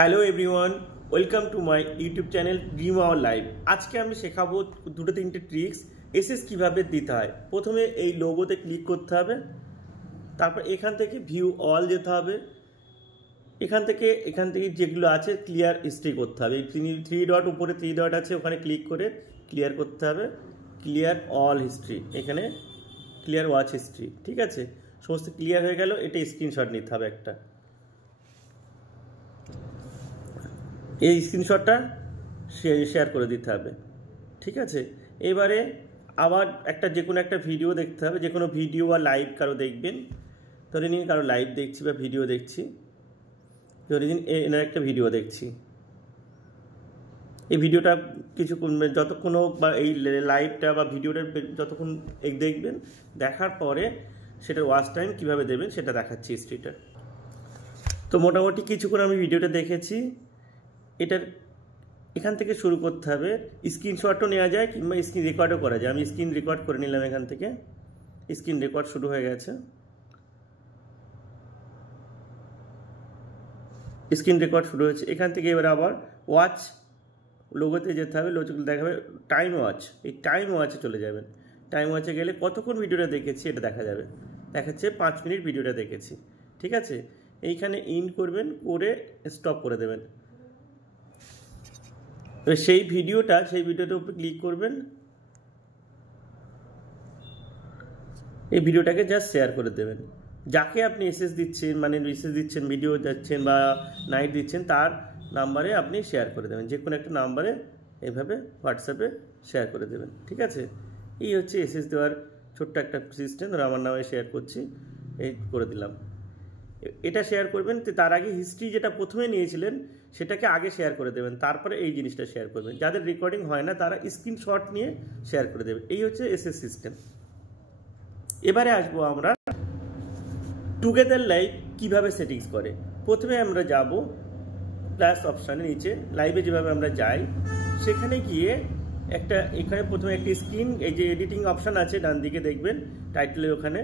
Hello everyone, welcome to my YouTube channel dream our life. আজকে আমি শেখাবো দুটো তিনটে ট্রিক্স এসএস কীভাবে দিতে হয়। প্রথমে এই লোগোতে ক্লিক করতে হবে, তারপর এখান থেকে ভিউ অল যেতে হবে। এখান থেকে যেগুলো আছে ক্লিয়ার হিস্ট্রি করতে হবে। এই থ্রি ডট উপরে থ্রি ডট আছে, ওখানে ক্লিক করে ক্লিয়ার করতে হবে, ক্লিয়ার অল হিস্ট্রি, এখানে ক্লিয়ার ওয়াচ হিস্ট্রি। ঠিক আছে, সমস্ত ক্লিয়ার হয়ে গেল। এটা স্ক্রিনশট নিতে হবে একটা। এই স্ক্রিনশটটা শেয়ার করে দিতে হবে। ঠিক আছে, এবারে আবার যে কোনো একটা ভিডিও দেখতে হবে, যে কোনো ভিডিও বা লাইভ কারো দেখবেন। ধরে নিন কারো লাইভ দেখছি বা ভিডিও দেখছি, ধরে নিন এনার একটা ভিডিও দেখছি। এই ভিডিওটা কিছুক্ষণ যতক্ষণ হোক বা এই লাইভটা বা ভিডিওটা যতক্ষণ দেখবেন, দেখার পরে সেটার ওয়াচ টাইম কীভাবে দেবেন সেটা দেখাচ্ছি হিস্ট্রিটা। তো মোটামুটি কিছুক্ষণ আমি ভিডিওটা দেখেছি। এটার এখান থেকে শুরু করতে হবে। স্ক্রিনশটও নেওয়া যায় কিংবা স্ক্রিন রেকর্ডও করা যায়। আমি স্ক্রিন রেকর্ড করে নিলাম। এখান থেকে স্ক্রিন রেকর্ড শুরু হয়ে গেছে। স্ক্রিন রেকর্ড শুরু হয়েছে। এখান থেকে এবার আবার ওয়াচ লোগোতে যেতে হবে, লোগো দেখাবে টাইম ওয়াচ। এই টাইম ওয়াচে চলে যাবেন। টাইম ওয়াচে গেলে কতক্ষণ ভিডিওটা দেখেছি এটা দেখা যাবে। দেখাচ্ছে 5 মিনিট ভিডিওটা দেখেছি। ঠিক আছে, এইখানে ইন করবেন, করে স্টপ করে দেবেন। সেই ভিডিওটার উপর ক্লিক করবেন। এই ভিডিওটাকে জাস্ট শেয়ার করে দেবেন। যাকে আপনি এসএস দিচ্ছেন, মানে এসএস দিচ্ছেন, ভিডিও দিচ্ছেন বা নাইট দিচ্ছেন, তার নাম্বারে আপনি শেয়ার করে দেবেন। যে কোনো একটা নাম্বারে এইভাবে হোয়াটসঅ্যাপে শেয়ার করে দেবেন। ঠিক আছে, এই হচ্ছে এসএস দেওয়ার ছোট্ট একটা সিস্টেম। ধরো আমার নামে শেয়ার করছি, এই করে দিলাম। এটা শেয়ার করবেন। তার আগে হিস্ট্রি যেটা প্রথমে নিয়েছিলেন সেটাকে আগে শেয়ার করে দেবেন, তারপরে এই জিনিসটা শেয়ার করবেন। যাদের রেকর্ডিং হয় না তারা স্ক্রিনশট নিয়ে শেয়ার করে দেবেন। এই হচ্ছে এসএস সিস্টেম। এবারে আসবো আমরা টুগেদার লাইভ কিভাবে সেটিংস করে। প্রথমে আমরা যাব প্লাস অপশানে, নিচে লাইভে যেভাবে আমরা যাই, সেখানে গিয়ে এখানে প্রথমে একটি স্ক্রিন, এই যে এডিটিং অপশান আছে ডান দিকে দেখবেন টাইটেলের ওখানে,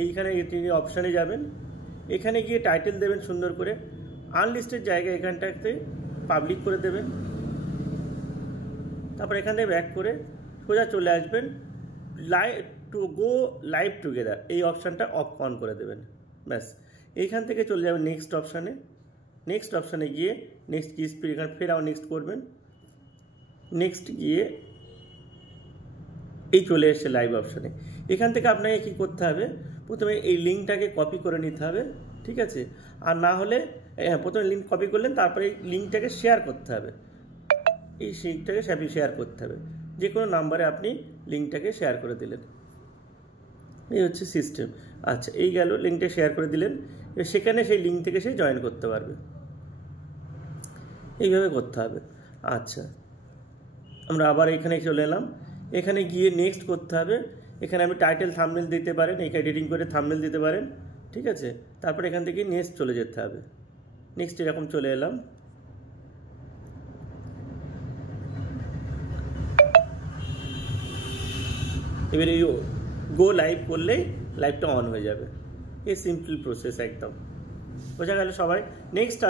এইখানে এডিটিং অপশানে যাবেন। এখানে গিয়ে টাইটেল দেবেন সুন্দর করে। আনলিস্টেড জায়গায় এখানটাতে পাবলিক করে দেবেন। তারপর এখান থেকে ব্যাক করে সোজা চলে আসবেন লাইভ টুগেদার, এই অপশানটা অন করে দেবেন। ব্যাস, এইখান থেকে চলে যাবেন নেক্সট অপশানে। নেক্সট অপশানে গিয়ে নেক্সট কি স্পিড, এখানে ফের আবার নেক্সট করবেন। নেক্সট গিয়ে এই চলে এসছে লাইভ অপশানে। এখান থেকে আপনাকে কী করতে হবে, প্রথমে এই লিঙ্কটাকে কপি করে নিতে হবে। ঠিক আছে, আর না হলে প্রথমে লিঙ্ক কপি করলেন, তারপরে এই লিঙ্কটাকে শেয়ার করতে হবে। এই লিঙ্কটাকে শেয়ার করতে হবে, যে কোনো নাম্বারে আপনি লিঙ্কটাকে শেয়ার করে দিলেন। এই হচ্ছে সিস্টেম। আচ্ছা, এই গেল, লিঙ্কটা শেয়ার করে দিলেন। সেখানে সেই লিঙ্ক থেকে সে জয়েন করতে পারবে। এইভাবে করতে হবে। আচ্ছা, আমরা আবার এখানে চলে এলাম। এখানে গিয়ে নেক্সট করতে হবে। এখানে আমি টাইটেল থাম্বনেল দিতে পারেন, এখানে এডিটিং করে থাম্বনেল দিতে পারেন। ঠিক আছে, তারপর এখান থেকে নেক্সট চলে যেতে হবে। নেক্সট এরকম চলে এলাম। এবারে গো লাইভ করলেই লাইভটা অন হয়ে যাবে। এই সিম্পল প্রসেস, একদম বোঝা গেল সবাই। নেক্সট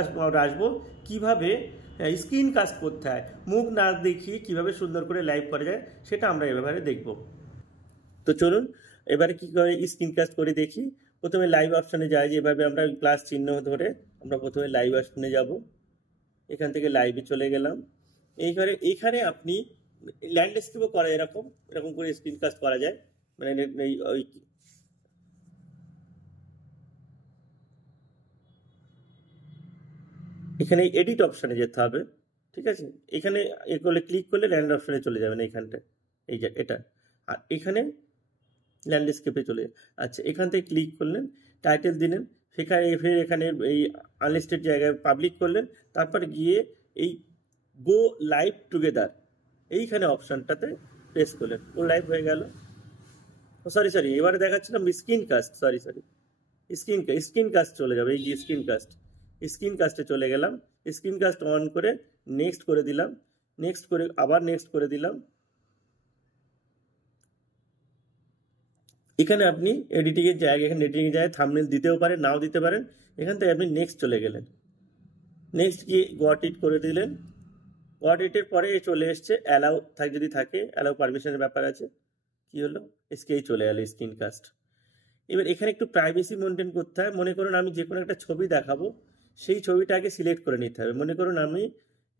আসবো কীভাবে স্ক্রিন কাস্ট করতে হয়। মুখ না দেখিয়ে কীভাবে সুন্দর করে লাইভ করা যায় সেটা আমরা এবারে দেখব। তো চলুন এবারে কী করে স্ক্রিন কাস্ট করে দেখি। প্রথমে লাইভ অপশানে যাই, যেভাবে আমরা প্লাস চিহ্ন ধরে আমরা প্রথমে লাইভ অপশানে যাব। এখান থেকে লাইভে চলে গেলাম। এইখানে আপনি ল্যান্ডস্কেপও করা যায়, এরকম করে স্ক্রিন কাস্ট করা যায়। মানে এখানে এডিট অপশানে যেতে হবে। ঠিক আছে, এখানে এগুলো ক্লিক করলে ল্যান্ড অপশানে চলে যাবেন এইখানটা, এই যে এটা। আর এখানে ল্যান্ডস্কেপে চলে। আচ্ছা, এখান থেকে ক্লিক করলেন, টাইটেল দিলেন, সেখানে ফের এখানে এই আনলিস্টেড জায়গায় পাবলিক করলেন। তারপর গিয়ে এই গো লাইভ টুগেদার এইখানে অপশানটাতে প্রেস করলেন, ও লাইভ হয়ে গেল। সরি এবারে দেখাচ্ছিলাম স্ক্রিন কাস্ট। স্ক্রিন কাস্ট চলে যাবে। এই যে স্ক্রিন কাস্টে চলে গেলাম। স্ক্রিন কাস্ট অন করে নেক্সট করে দিলাম। নেক্সট করে আবার নেক্সট করে দিলাম। এখানে আপনি এডিটিংয়ের জায়গায় থাম্বনেল দিতেও পারেন, নাও দিতে পারেন। এখান থেকে আপনি নেক্সট চলে গেলেন। নেক্সট গিয়ে গট ইট করে দিলেন। গট ইটের পরে চলে এসছে অ্যালাউ যদি থাকে, অ্যালাউ পারমিশনের ব্যাপার আছে। কি হলো, এসকেই চলে গেল স্ক্রিনকাস্ট। এবার এখানে একটু প্রাইভেসি মেনটেন করতে হয়। মনে করুন আমি যে কোনো একটা ছবি দেখাবো, সেই ছবিটা আগে সিলেক্ট করে নিতে হবে। মনে করুন আমি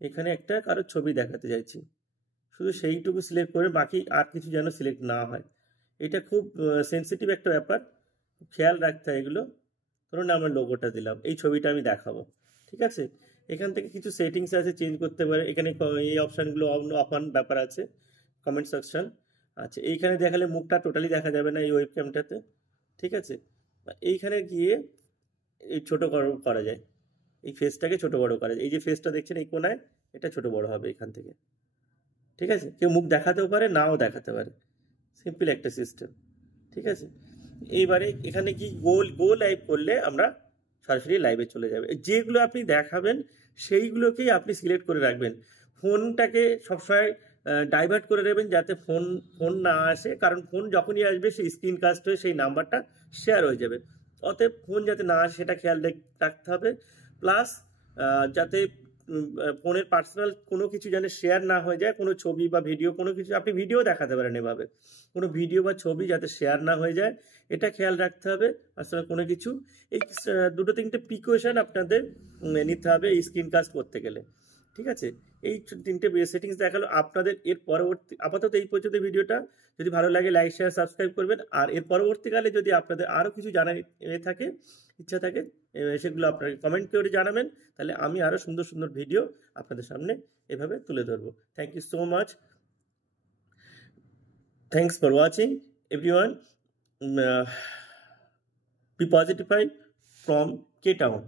এখানে একটা কারো ছবি দেখাতে চাইছি, শুধু সেইটুকু সিলেক্ট করে বাকি আর কিছু যেন সিলেক্ট না হয়। এটা খুব সেন্সিটিভ একটা ব্যাপার, খেয়াল রাখতে হয় এগুলো। ধরুন আমার লোগোটা দিলাম, এই ছবিটা আমি দেখাবো, ঠিক আছে। এখান থেকে কিছু সেটিংস আছে, চেঞ্জ করতে পারে। এখানে এই অপশানগুলো অফ অন ব্যাপার আছে, কমেন্ট সেকশন। আচ্ছা, এইখানে দেখালে মুখটা টোটালি দেখা যাবে না এই ওয়েবক্যামটাতে, ঠিক আছে। এইখানে গিয়ে এই ছোটো করা যায়, এই ফেসটাকে ছোটো বড়ো করা যায়। এই যে ফেসটা দেখছেন এই কোনায়, এটা ছোটো বড়ো হবে এখান থেকে, ঠিক আছে। কেউ মুখ দেখাতেও পারে, নাও দেখাতে পারে, সিম্পল একটা সিস্টেম, ঠিক আছে। এইবারে এখানে কি গো লাইভ করলে আমরা সরাসরি লাইভে চলে যাবে। যেগুলো আপনি দেখাবেন সেইগুলোকেই আপনি সিলেক্ট করে রাখবেন। ফোনটাকে সবসময় ডাইভার্ট করে দেবেন যাতে ফোন না আসে, কারণ ফোন যখনই আসবে সেই স্ক্রিনকাস্ট হয়ে সেই নাম্বারটা শেয়ার হয়ে যাবে। অতএব ফোন যাতে না আসে সেটা খেয়াল রাখতে হবে। প্লাস যাতে ফোনের পার্সোনাল কোনো কিছু যেন শেয়ার না হয়ে যায়, কোনো ছবি বা ভিডিও, কোনো কিছু আপনি ভিডিও দেখাতে পারেন এভাবে, কোনো ভিডিও বা ছবি যাতে শেয়ার না হয়ে যায় এটা খেয়াল রাখতে হবে। আসলে কোনো কিছু এই দুটো তিনটে প্রিকশন আপনাদের নিতে হবে এই স্ক্রিনকাস্ট করতে গেলে, ঠিক আছে। এই তিনটে সেটিংস দেখালো আপনাদের। এর পরবর্তী আপাতত এই পর্যন্ত ভিডিওটা, যদি ভালো লাগে লাইক শেয়ার সাবস্ক্রাইব করবেন। আর এর পরবর্তীকালে যদি আপনাদের আরও কিছু জানার থাকে, ইচ্ছা থাকে, সেগুলো আপনাকে কমেন্ট করে জানাবেন, তাহলে আমি আরও সুন্দর সুন্দর ভিডিও আপনাদের সামনে এভাবে তুলে ধরবো। Thank you so much, thanks for watching everyone. Be positive from K Town.